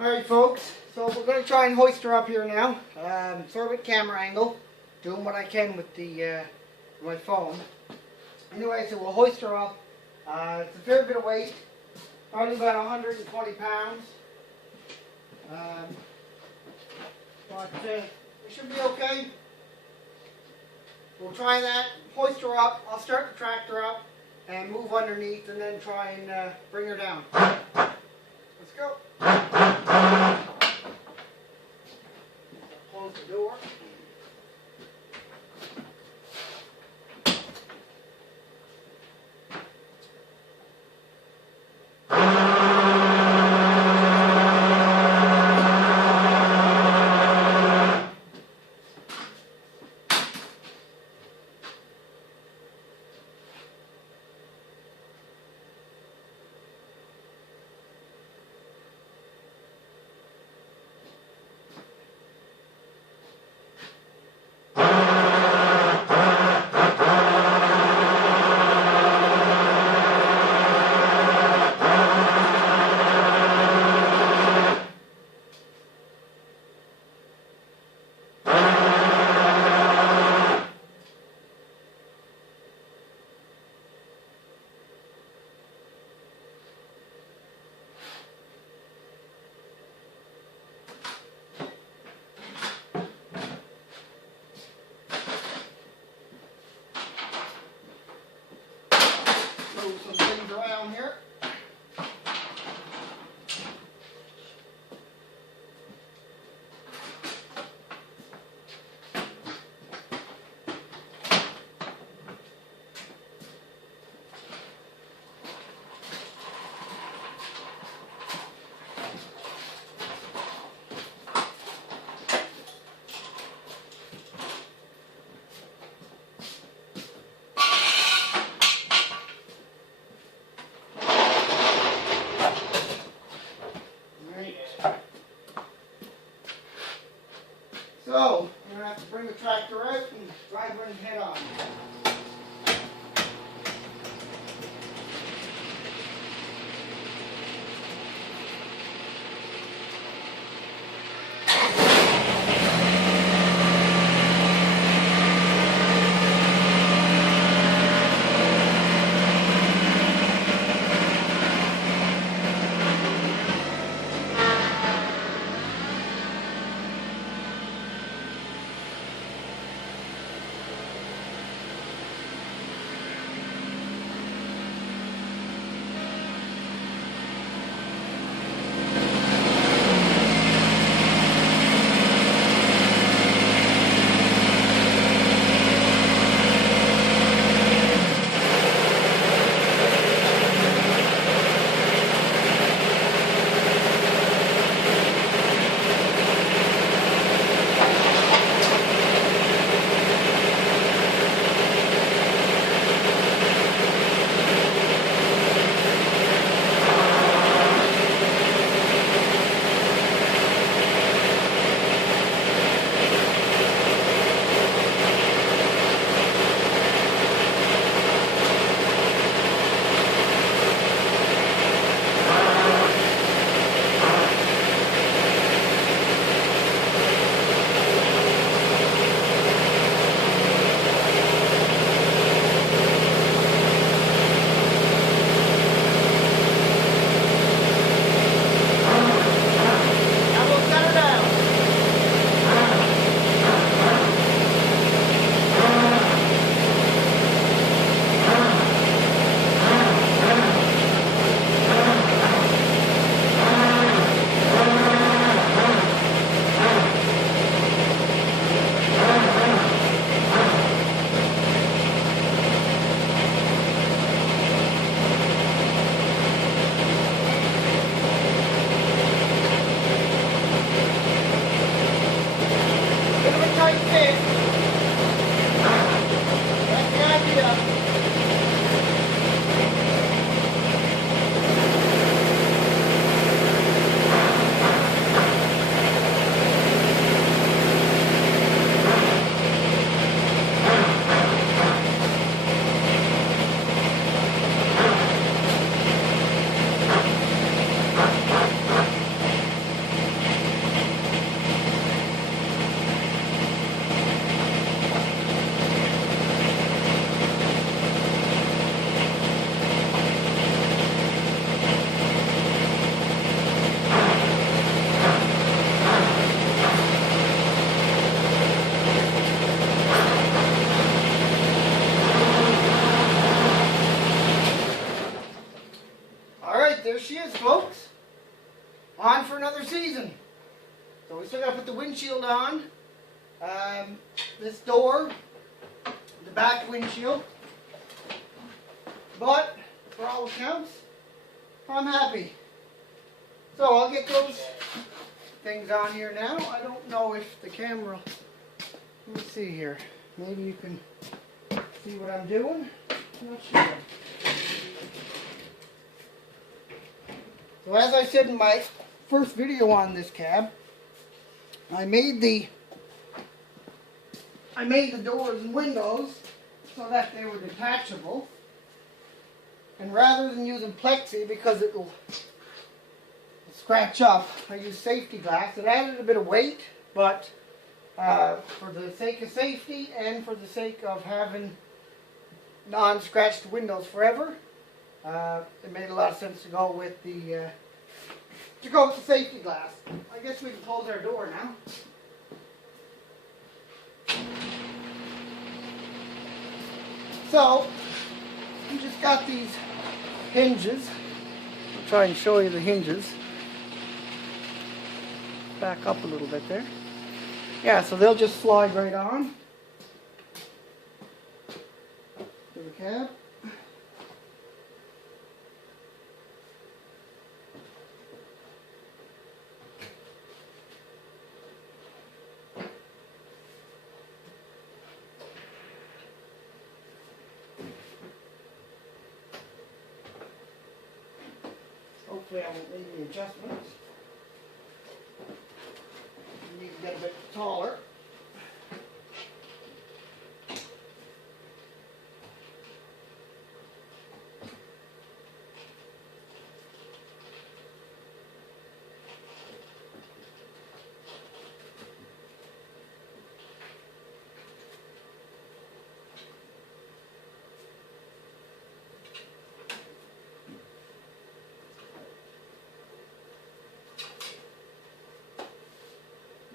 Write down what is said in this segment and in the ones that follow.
Alright folks, so we're going to try and hoist her up here now. Sort of at camera angle, doing what I can with the my phone. Anyway, so we'll hoist her up. It's a fair bit of weight, probably about 120 pounds. But we should be okay. We'll try that, hoist her up, I'll start the tractor up and move underneath and then try and bring her down. Let's go. Close the door. Move some things around here. another season. So we still got to put the windshield on. This door, the back windshield. But for all accounts, I'm happy. So I'll get those things on here now. I don't know if the camera, let me see here. Maybe you can see what I'm doing. I'm not sure. So as I said in my first video on this cab, I made the doors and windows so that they were detachable. And rather than using plexi because it will scratch up, I used safety glass. It added a bit of weight, but for the sake of safety and for the sake of having non-scratched windows forever, it made a lot of sense to go with the safety glass. I guess we can close our door now. So we just got these hinges. I'll try and show you the hinges. Back up a little bit there. Yeah, so they'll just slide right on to the cab. Hopefully I won't need any adjustments. You need to get a bit taller.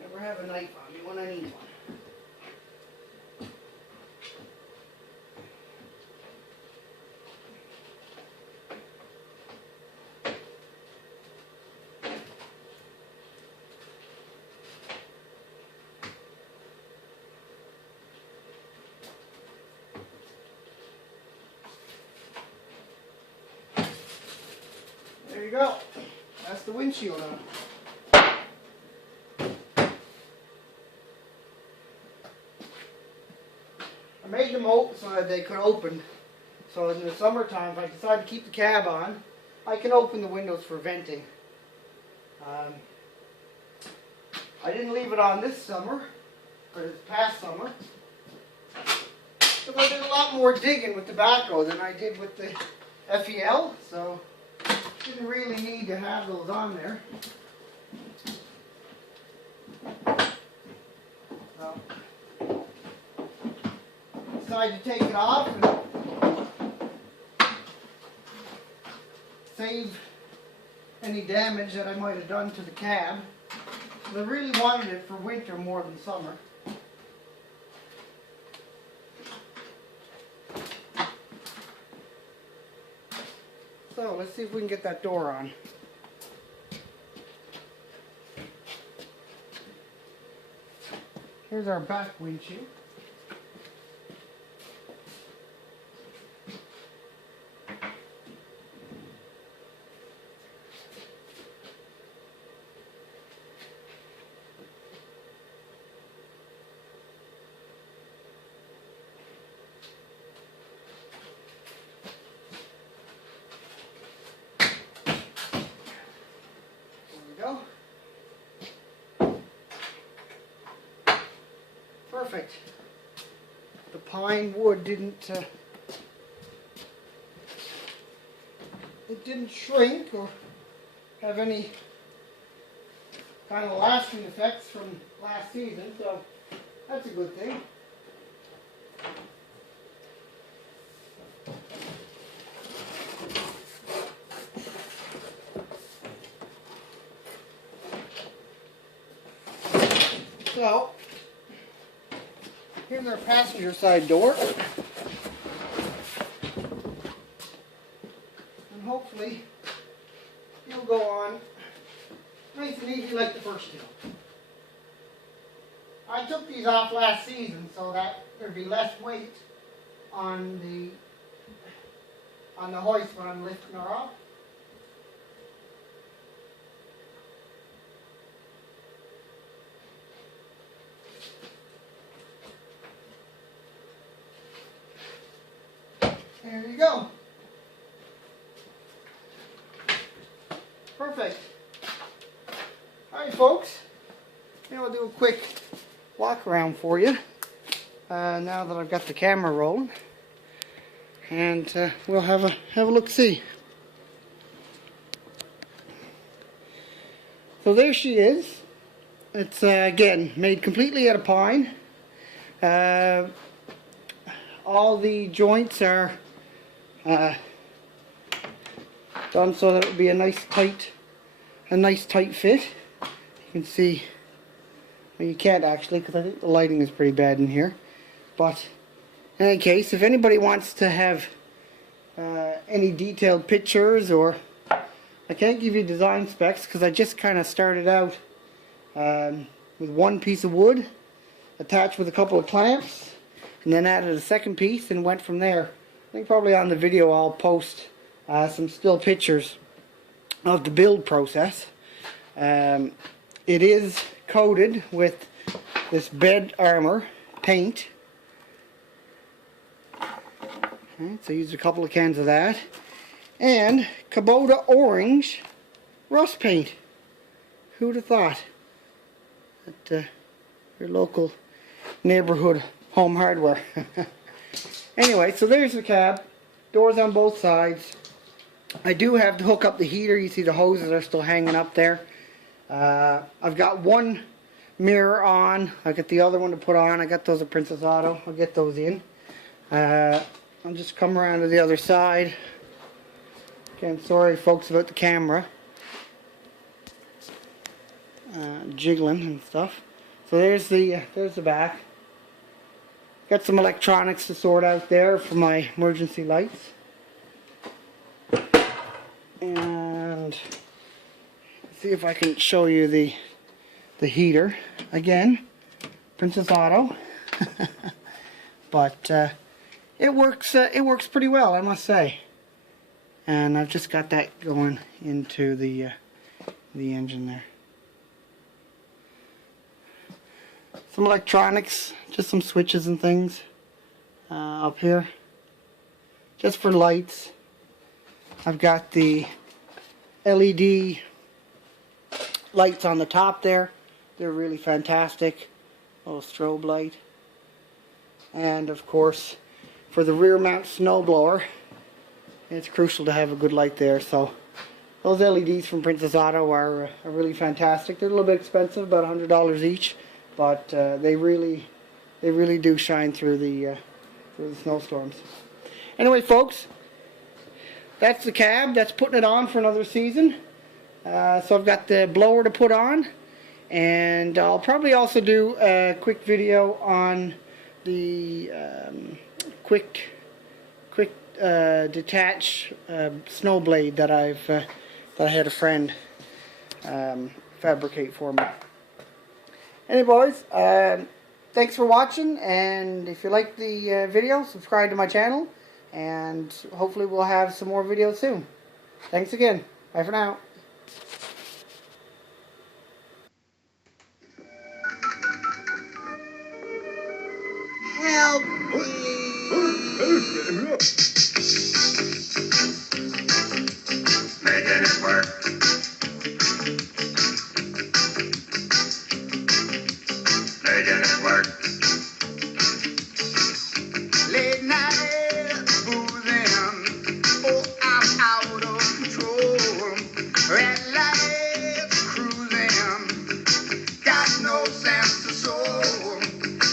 Never have a knife on me when I need one. There you go. That's the windshield on. I made them open so that they could open. So in the summertime, if I decide to keep the cab on, I can open the windows for venting. I didn't leave it on this summer, or this past summer. So I did a lot more digging with the backhoe than I did with the FEL, so didn't really need to have those on there. So, decided to take it off and save any damage that I might have done to the cab. I really wanted it for winter more than summer. So let's see if we can get that door on. Here's our back windshield. Perfect. The pine wood didn't shrink or have any kind of lasting effects from last season, so that's a good thing. So, here's our passenger side door. And hopefully it'll go on nice nice and easy like the first two. I took these off last season so that there'd be less weight on the hoist when I'm lifting her off. There you go. Perfect. Alright folks, now I'll do a quick walk around for you now that I've got the camera rolling, and we'll have a look-see. So there she is. It's again made completely out of pine. All the joints are done so that it would be a nice tight fit. You can see, well, you can't actually because I think the lighting is pretty bad in here. But in any case, if anybody wants to have any detailed pictures, or I can't give you design specs because I just kind of started out with one piece of wood attached with a couple of clamps, and then added a second piece and went from there. I think probably on the video I'll post some still pictures of the build process. It is coated with this bed armor paint. Okay, so I used a couple of cans of that, and Kubota orange rust paint. Who'd have thought that your local neighborhood home hardware. Anyway, so there's the cab, doors on both sides. I do have to hook up the heater. You see the hoses are still hanging up there. I've got one mirror on. I got the other one to put on. I got those at Princess Auto. I'll get those in. I'll just come around to the other side. Again, sorry folks about the camera jiggling and stuff. So there's the back. Got some electronics to sort out there for my emergency lights. And see if I can show you the heater again. Princess Auto. But it works pretty well, I must say. And I've just got that going into the engine there. Some electronics, just some switches and things up here, just for lights. I've got the LED lights on the top there. They're really fantastic. Little strobe light. And of course, for the rear mount snowblower, it's crucial to have a good light there. So those LEDs from Princess Auto are really fantastic. They're a little bit expensive, about $100 each, but they really do shine through the snowstorms. Anyway, folks, that's the cab. That's putting it on for another season. So I've got the blower to put on, and I'll probably also do a quick video on the quick detach snow blade that I had a friend fabricate for me. Anyways, thanks for watching, and if you like the video, subscribe to my channel, and hopefully we'll have some more videos soon. Thanks again. Bye for now. Help me! Making it work. Making it work. Late night boozing. Oh, I'm out of control. Red light cruising. Got no sense of soul.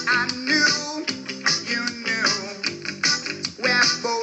I knew, you knew. We're both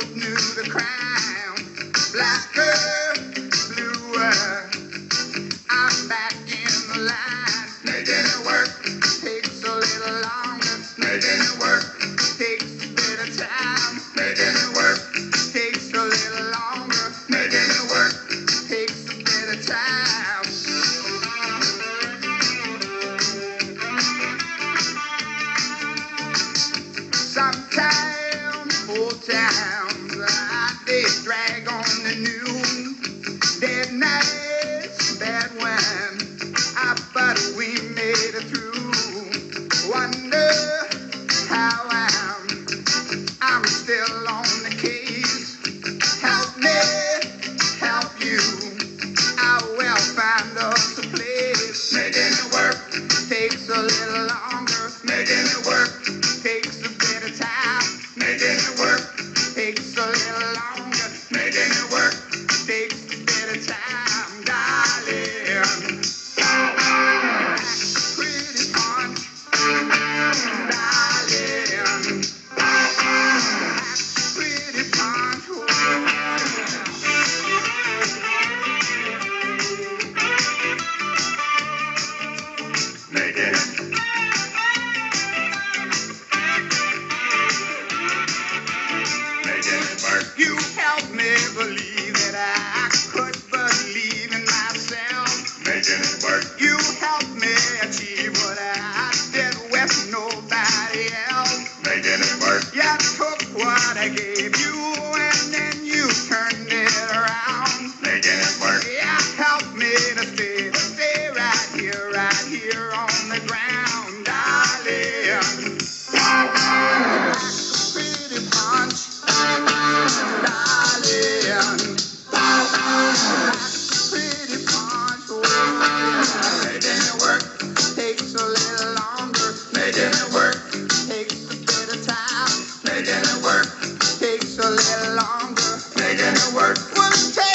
little longer. Making it work takes a bit of time, darling. Pretty punch, darling. Pretty punch. Making it. You helped me believe that I could believe in myself. Making it work. You helped me achieve what I did with nobody else. Making it work. You took what I gave you and then you turned it around. Making it work. You helped me to stay right here on the ground, darling. Pretty punch. Darling, pretty punch. Making it work takes a little longer. Making it work takes a bit of time. Making it work takes a little longer. Making it work will take